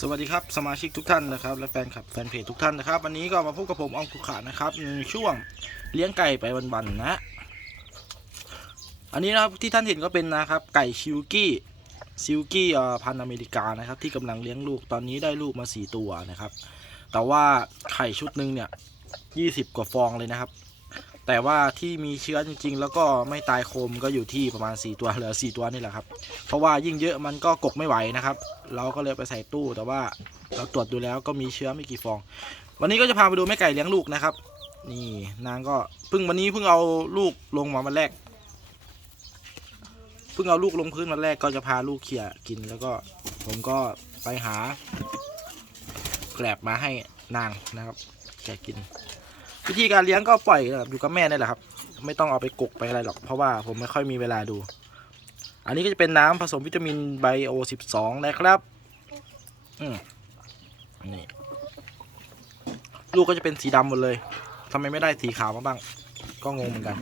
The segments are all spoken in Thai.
สวัสดีครับสมาชิกทุกท่านนะครับและแฟนคลับแฟนเพจทุกท่านนะครับ วันนี้ก็มาพบกับผมอองคุขานะครับในช่วงเลี้ยงไก่ไปวันๆนะ อันนี้นะครับที่ท่านเห็นก็เป็นนะครับ ไก่ชิวกี้ซิลกี้พันธุ์อเมริกานะครับที่กำลังเลี้ยงลูกตอนนี้ได้ลูกมาสี่ตัวนะครับ แต่ว่าไข่ชุดหนึ่งเนี่ยยี่สิบกว่าฟองเลยนะครับ แต่ว่าที่มีเชื้อจริง ๆ แล้วก็ไม่ตายโคมก็อยู่ที่ประมาณ 4 ตัวเหลือ 4 ตัวนี่แหละครับ เพราะว่ายิ่งเยอะมันก็กกไม่ไหวนะครับ เราก็เลยไปใส่ตู้แต่ว่าเราตรวจดูแล้วก็มีเชื้อไม่กี่ฟอง วันนี้ก็จะพาไปดูแม่ไก่เลี้ยงลูกนะครับ นี่นางก็เพิ่งวันนี้เพิ่งเอาลูกลงมาวันแรกเพิ่งเอาลูกลงพื้นวันแรกก็จะพาลูกเขี่ยกินแล้วก็ผมก็ไปหาแกลบมาให้นางนะครับแกกิน วิธีการเลี้ยงก็ปล่อยอยู่กับแม่นี่แหละครับ ไม่ต้องเอาไปกกไปอะไรหรอกเพราะว่าผมไม่ค่อยมีเวลาดู อันนี้ก็จะเป็นน้ำผสมวิตามินไบโอ12นะครับอืมนี่ลูกก็จะเป็นสีดำหมดเลยทำไมไม่ได้สีขาวมาบ้าง ก็งงเหมือนกัน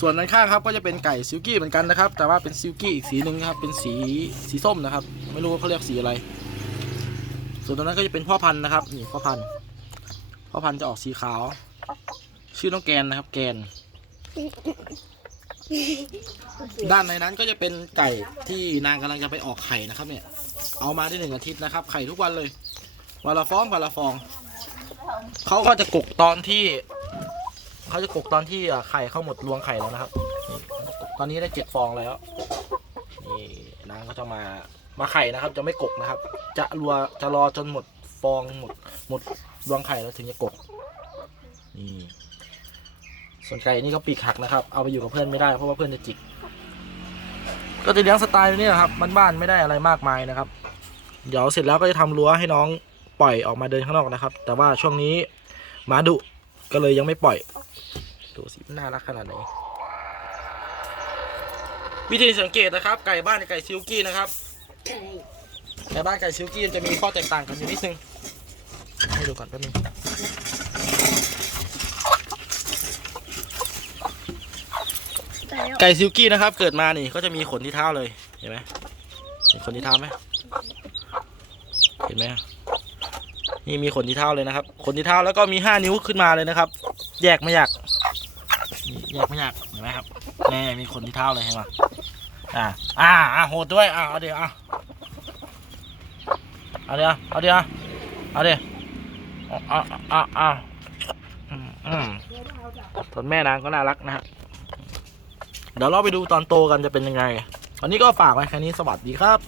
ส่วนด้านข้างครับก็จะเป็นไก่ซิลกี้เหมือนกันนะครับ แต่ว่าเป็นซิลกี้อีกสีหนึ่งครับ เป็นสีสีส้มนะครับ ไม่รู้ว่าเขาเรียกสีอะไร ส่วนตรงนั้นก็จะเป็นพ่อพันธุ์นะครับนี่พ่อพันธุ์พ่อพันธุ์จะออกสีขาว ชื่อน้องแกนนะครับ แกน ด้านในนั้นก็จะเป็นไก่ที่นางกำลังจะไปออกไข่นะครับ เนี่ย เอามาได้หนึ่งอาทิตย์นะครับ ไข่ทุกวันเลยวันละฟองวันละฟองเขาก็จะกกตอนที่เขาจะกกตอนที่ไข่เข้าหมดรวงไข่แล้วนะครับ ตอนนี้ได้เจ็ดฟองแล้วนี่นางก็จะมา มาไข่นะครับ จะไม่กกนะครับ จะรัวจะรอจนหมดฟองหมดหมดรวงไข่แล้วถึงจะกกนี่ส่วนไก่นี่ก็ปีกหักนะครับ เอาไปอยู่กับเพื่อนไม่ได้เพราะว่าเพื่อนจะจิก ก็จะเลี้ยงสไตล์นี้นะครับบ้านๆไม่ได้อะไรมากมายนะครับ เดี๋ยวเสร็จแล้วก็จะทำรั้วให้น้องปล่อยออกมาเดินข้างนอกนะครับ แต่ว่าช่วงนี้หมาดุก็เลยยังไม่ปล่อย ดูสิน่ารักขนาดไหนวิธีสังเกตนะครับ ไก่บ้านไก่ซิลกี้นะครับ ไก่บ้านไก่ซิลกี้มันจะมีข้อแตกต่างกันอยู่นิดนึง ให้ดูก่อนแป๊บนึงไก่ซิลกี้นะครับ เกิดมานี่ก็จะมีขนที่เท้าเลย เห็นไหมเห็นขนที่เท้าไหมเห็นไหมนี่มีขนที่เท้าเลยนะครับ ขนที่เท้าแล้วก็มีห้านิ้วขึ้นมาเลยนะครับ แยกไม่ยากนี่แยกไม่ยากเห็นไหมครับแน่มีขนที่เท้าเลยเห็นไหมอ่าอ่าอ่าโหดด้วยอ่าเอาเดี๋ยวอะ เอาเดี๋ยวเอาเดี๋ยวเอาเดี๋ยวเอาเอาเอาเอาอืมอืมส่วนแม่นางก็น่ารักนะฮะ เดี๋ยวเราไปดูตอนโตกันจะเป็นยังไง วันนี้ก็ฝากไว้แค่นี้สวัสดีครับ